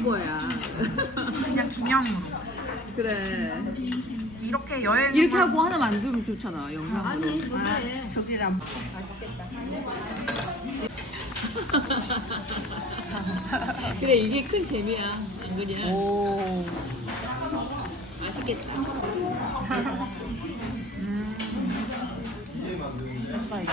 나도 유튜버야. 그냥 기념으로. 그래. 이렇게 여행 이렇게 하고 하나 만들면 좋잖아 영상으로. 아니, 그래. 저기랑 맛있겠다. 그래 이게 큰 재미야 안 그래? 오. 맛있겠다. 됐어 이거.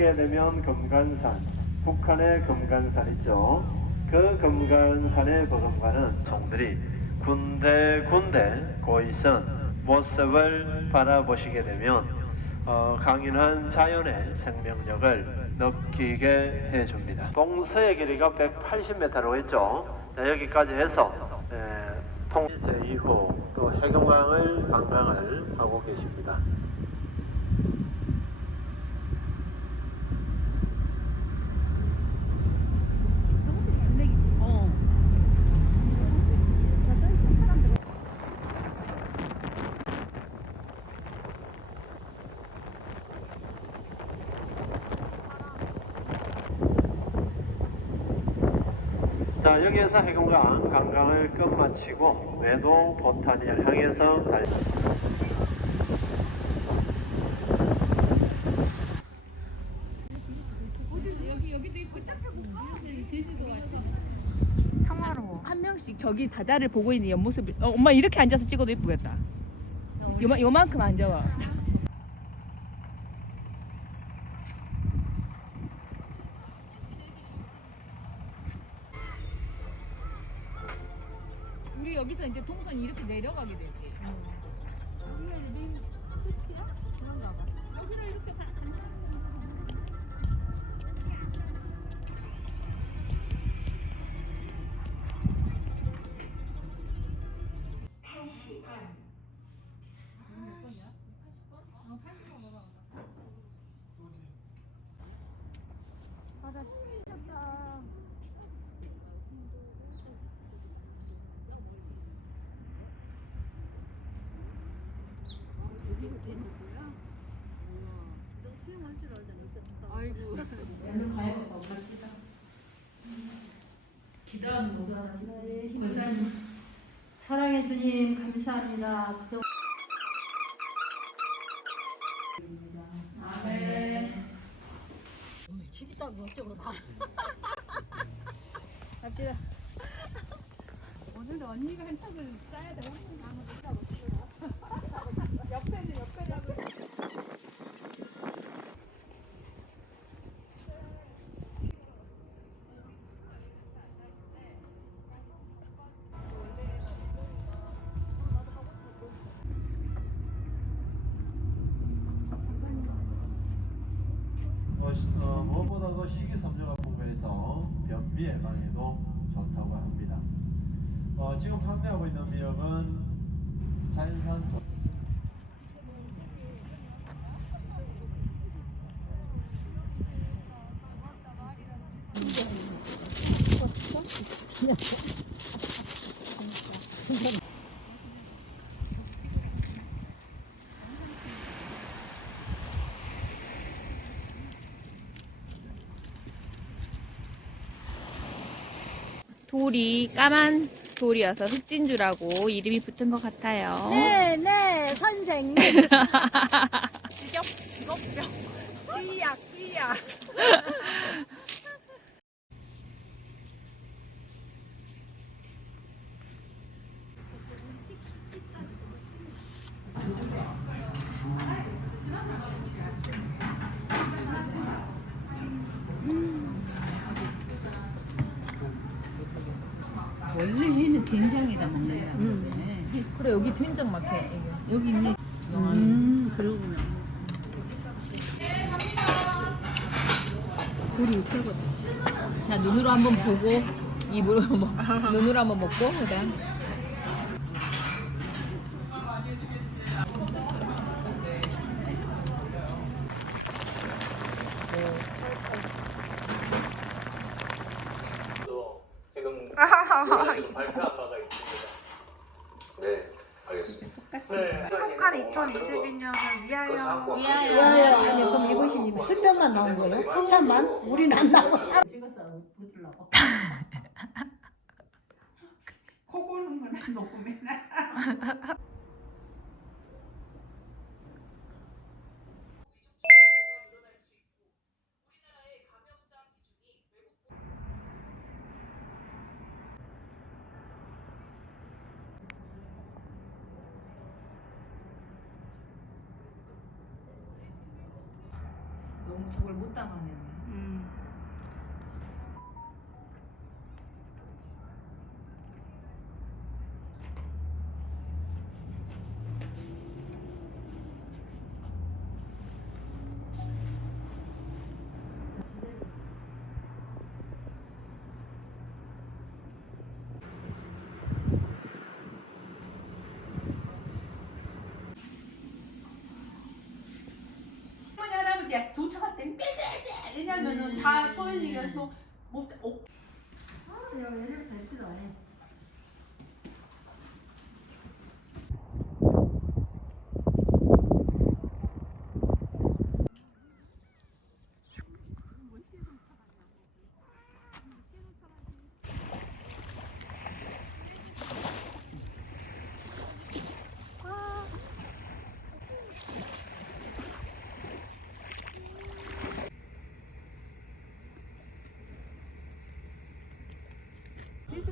가시게 되면 금강산, 북한의 금강산 있죠. 그 금강산의 버금가는 종들이 군데군데 고이선 모습을 바라보시게 되면 어, 강인한 자연의 생명력을 느끼게 해줍니다. 동서의 길이가 180m라고 했죠. 자, 여기까지 해서 에, 통제 이후 또 해금강을 관광을 하고 계십니다. 자 여기에서 해금강 관광을 끝마치고 외도 보타니를 향해서 달. 평화로워. 한 명씩 저기 바다를 보고 있는 옆모습을 어, 엄마 이렇게 앉아서 찍어도 예쁘겠다. 요만 요만큼 앉아봐. 우리 여기서 이제 동선 이렇게 내려가게 되지. 여기가 이제 메인 끝이야? 그런가 봐. 여기로 이렇게 가. 사랑해 주님 감사합니다. 그동안 아멘. 집이 딱 멋쩍으로 봐. 갑시다. 오늘은 언니가 한턱을 싸야 돼. 옆에는 옆 또 식이섬유가 풍부해서 변비 예방에도 좋다고 합니다. 어, 지금 판매하고 있는 미역은 자연산 돌이 까만 돌이어서 흑진주라고 이름이 붙은 것 같아요. 네, 네, 선생님. 직업, 직업병. 끼야, 끼야. 원래 얘는 된장에다 먹는다. 음. 그래 여기 된장 막해. 여기 있네. 음, 그러구나. 굴이 최고다. 자 눈으로 한번 보고 입으로 먹. 눈으로 한번 먹고 그다음. 또 지금 지금 발표한 바가. 네. 행복한 2022년을 위하여. 야야, 아니 그럼 이것이 술병만 나온 거예요? 성찬만? 우리는 안 나오고. 찍었어, 붙으려고. 코 고는 거는 녹음해. 너 못 담아내네. 음. 할아버지 도착할 때는 빼줘야지! 왜냐면은 다 토요일이가 또못 어, 제주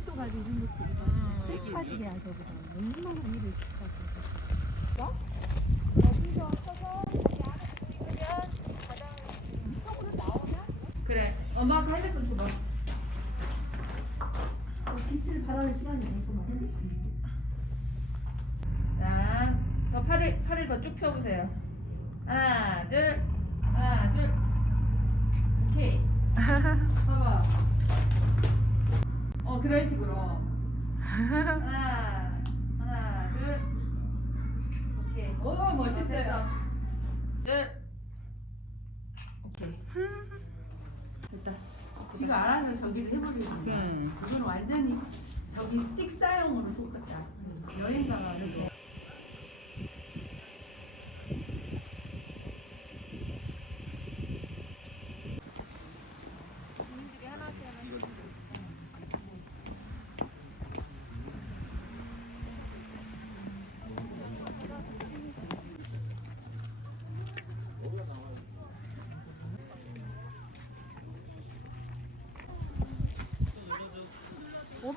도 가서 이런 것도 셀카지게 하서보다 얼마나 일을 시켰어. 그래. 엄마가 핸드폰 줘봐. 빛을 발하는 시간이 돼서 핸드폰. 자, 더 팔을 팔을 더 쭉 펴보세요. 하나, 둘, 하나, 둘. 오케이. 봐봐. 어 그런 식으로. 하나, 하나, 둘. 오케이. 오 멋있어요. 둘. 오케이. 됐다. 지가 알아서 저기를 해버리는 거야 그건 완전히 저기 찍사용으로 속았다 여행 가가지고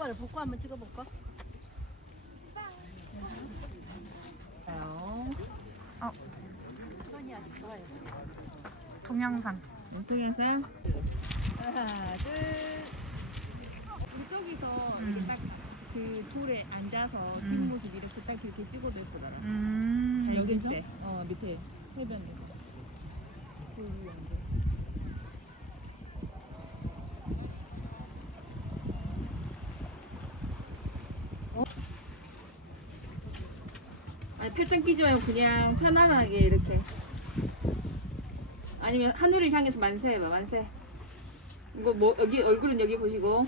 오바를 벗고 한번 찍어볼까? 자, 손이 좋아요. 동영상. 하나, 둘. 이쪽에서 이렇게 딱그 돌에 앉아서 뒷모습 이렇게 딱 이렇게 찍어도 예쁘더라. 음. 여기 밑에, 어 밑에 해변에. 그 위에 앉아. 어? 아니 표정 끼지 말고 그냥 편안하게 이렇게. 아니면 하늘을 향해서 만세해봐 만세. 이거 뭐 여기 얼굴은 여기 보시고.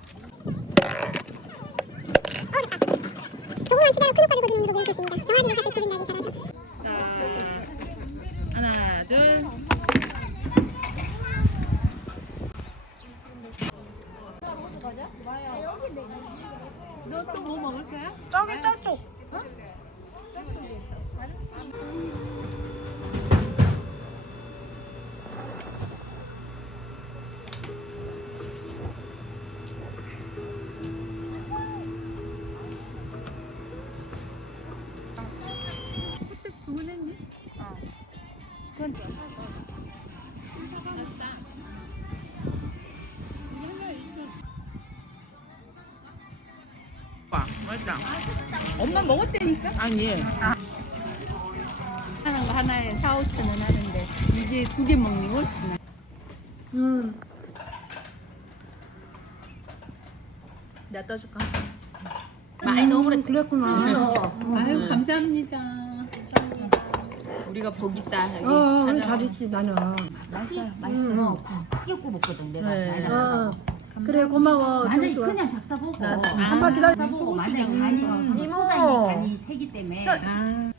엄마 먹었다니까? 아니 하는 거 하나에 4, 5천 원 하는데 이게 두 개 먹는 거 훨씬 나. 내가 떠줄까? 많이 넣어버렸다. 그랬구나. 아유 감사합니다. 우리가 복 있다. 여기 어, 찾아. 잘했지, 나는. 맛있어, 맛있어. 끼고 먹거든 내가. 네. 어. 그래, 고마워. 정수야. 그냥 잡숴보고. 나- 한 바퀴 다 잡숴보고 마늘 간이 이모. 초장이 간이 세기 때문에. 아,